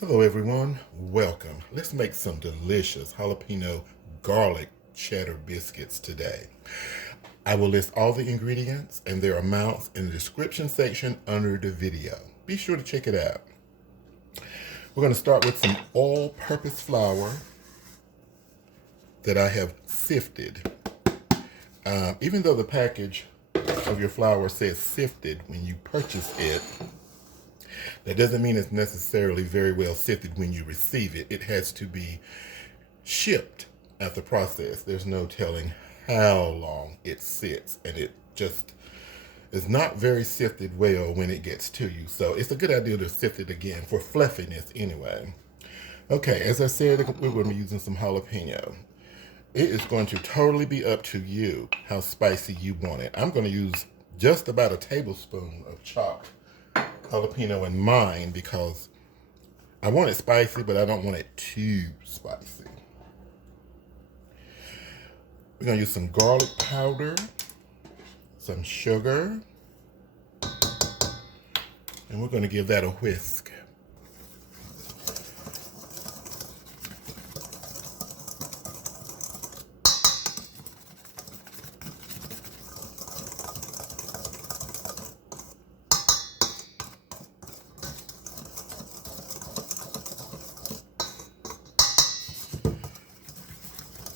Hello everyone, welcome. Let's make some delicious jalapeno garlic cheddar biscuits today. I will list all the ingredients and their amounts in the description section under the video. Be sure to check it out. We're going to start with some all-purpose flour that I have sifted. Even though the package of your flour says sifted when you purchase it, that doesn't mean it's necessarily very well sifted when you receive it. It has to be shipped at the process. There's no telling how long it sits, and it just is not very sifted well when it gets to you. So it's a good idea to sift it again for fluffiness anyway. Okay, as I said, we're going to be using some jalapeno. It is going to totally be up to you how spicy you want it. I'm going to use just about a tablespoon of chopped jalapeno in mine because I want it spicy, but I don't want it too spicy. We're going to use some garlic powder, some sugar, and we're going to give that a whisk.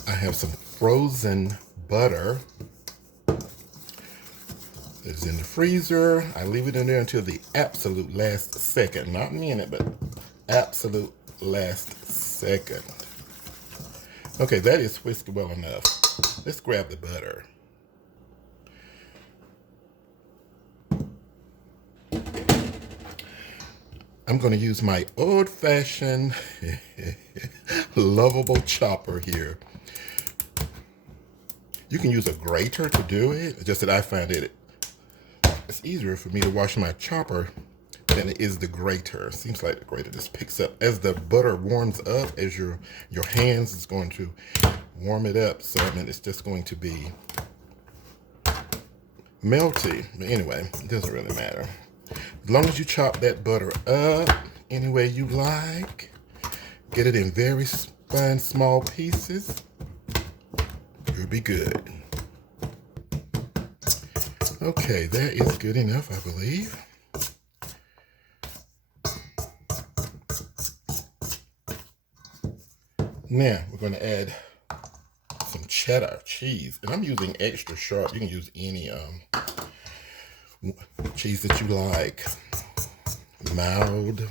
I have some frozen butter that's in the freezer. I leave it in there until the absolute last second. Not minute, but absolute last second. Okay, that is whisked well enough. Let's grab the butter. I'm going to use my old-fashioned lovable chopper here. You can use a grater to do it, just that I find it's easier for me to wash my chopper than it is the grater. It seems like the grater just picks up. As the butter warms up, as your hands is going to warm it up, so I mean, it's just going to be melty. But anyway, it doesn't really matter. As long as you chop that butter up any way you like, get it in very fine small pieces, you'll be good. Okay, that is good enough, I believe. Now, we're going to add some cheddar cheese. And I'm using extra sharp. You can use any cheese that you like. Mild,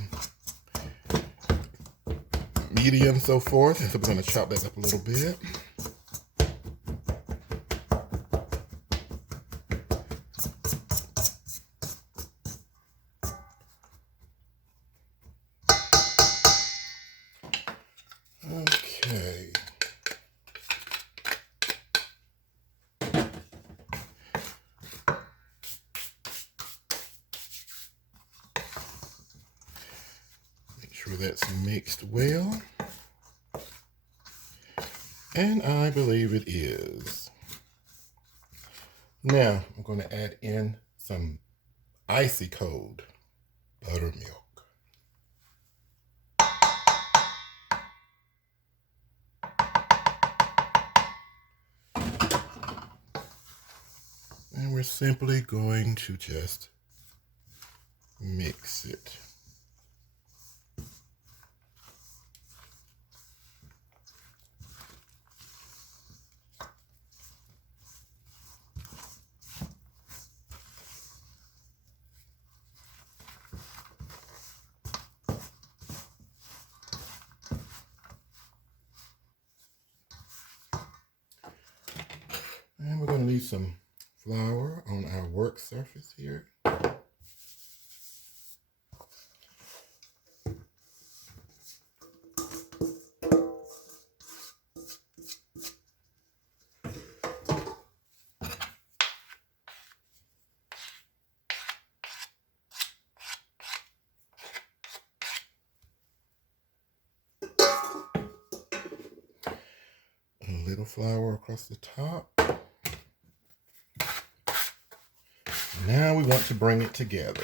medium, so forth. And so we're going to chop that up a little bit. Okay. Make sure that's mixed well. And I believe it is. Now, I'm going to add in some icy cold buttermilk. And we're simply going to just mix it. And we're going to leave some flour on our work surface here. A little flour across the top. Now we want to bring it together.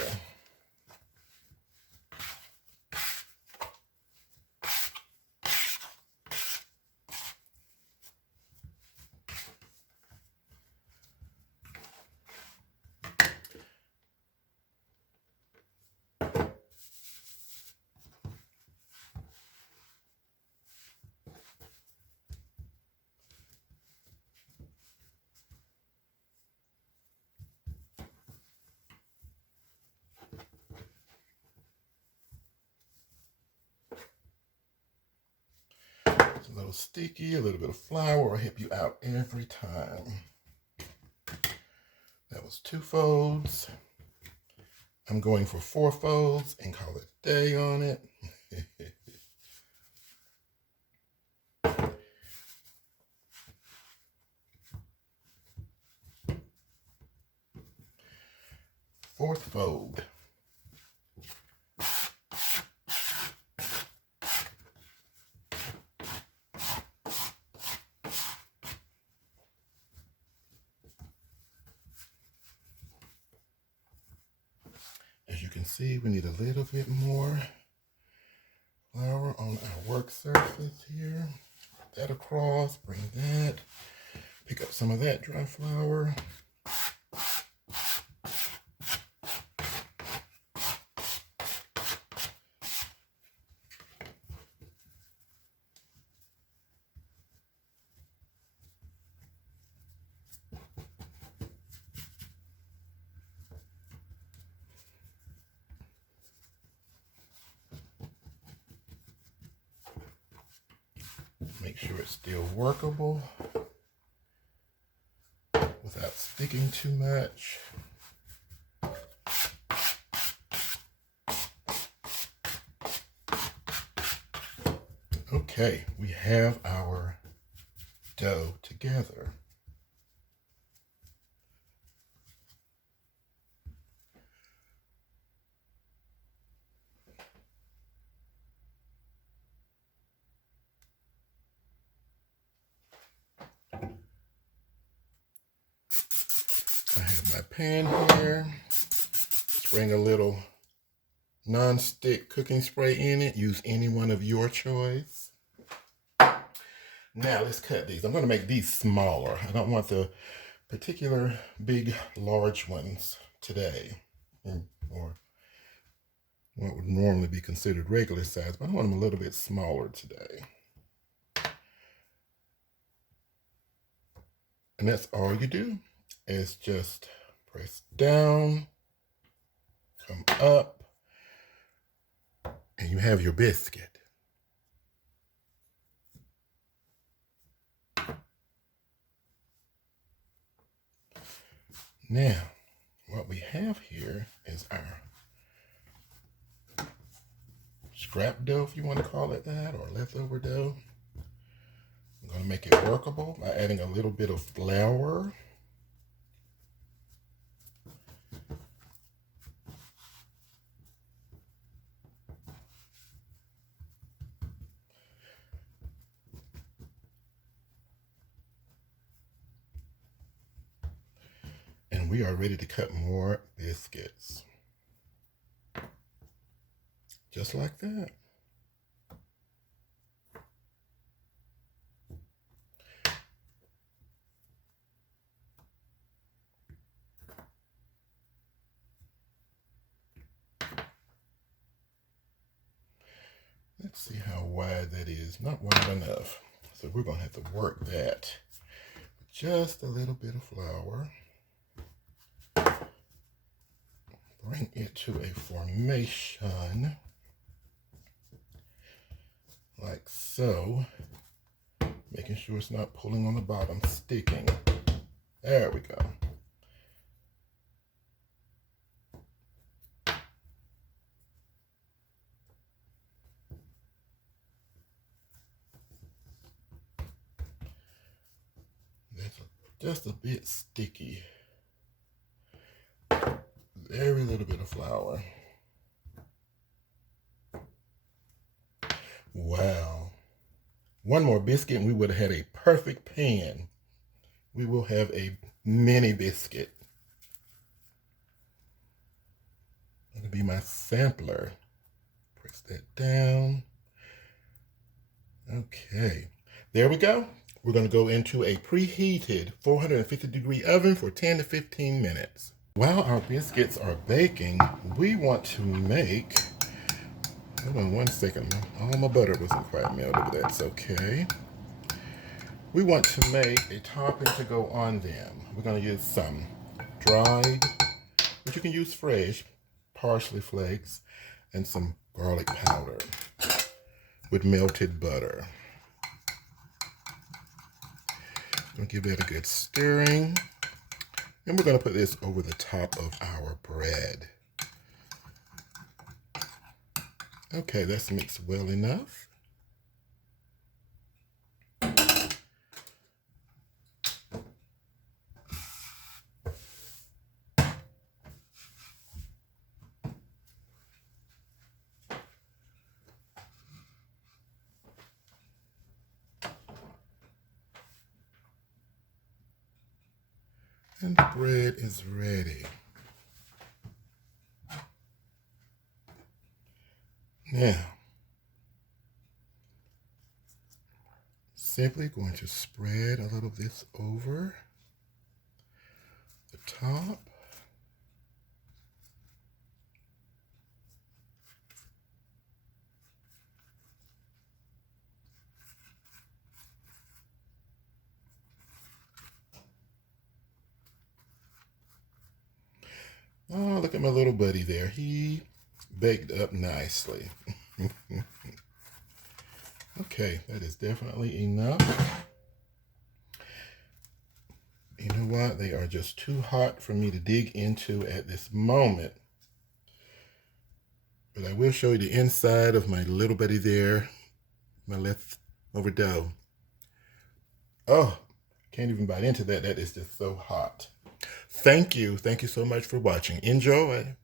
A little sticky, a little bit of flour will help you out every time. That was 2 folds. I'm going for 4 folds and call it a day on it. Fourth fold. As you can see, we need a little bit more flour on our work surface here. Put that across, bring that, pick up some of that dry flour. Make sure it's still workable without sticking too much. Okay, we have our dough together. I have my pan here. Spraying a little non-stick cooking spray in it. Use any one of your choice. Now let's cut these. I'm going to make these smaller. I don't want the particular big, large ones today, or what would normally be considered regular size, but I want them a little bit smaller today. And that's all you do is just press down, come up, and you have your biscuit. Now, what we have here is our scrap dough, if you want to call it that, or leftover dough. I'm going to make it workable by adding a little bit of flour. And we are ready to cut more biscuits. Just like that. Let's see how wide that is. Not wide enough. So we're going to have to work that. Just a little bit of flour. Bring it to a formation. Like so. Making sure it's not pulling on the bottom, sticking. There we go. Just a bit sticky. Very little bit of flour. Wow. One more biscuit and we would have had a perfect pan. We will have a mini biscuit. That'll be my sampler. Press that down. Okay. There we go. We're going to go into a preheated 450-degree oven for 10 to 15 minutes. While our biscuits are baking, we want to make, hold on one second, all my butter wasn't quite melted, but that's okay. We want to make a topping to go on them. We're going to use some dried, but you can use fresh, parsley flakes, and some garlic powder with melted butter. Gonna give that a good stirring. And we're gonna put this over the top of our bread. Okay, that's mixed well enough. And the bread is ready. Now, simply going to spread a little of this over the top. Oh, look at my little buddy there. He baked up nicely. Okay, that is definitely enough. You know what? They are just too hot for me to dig into at this moment. But I will show you the inside of my little buddy there, my leftover dough. Oh, can't even bite into that. That is just so hot. Thank you. Thank you so much for watching. Enjoy.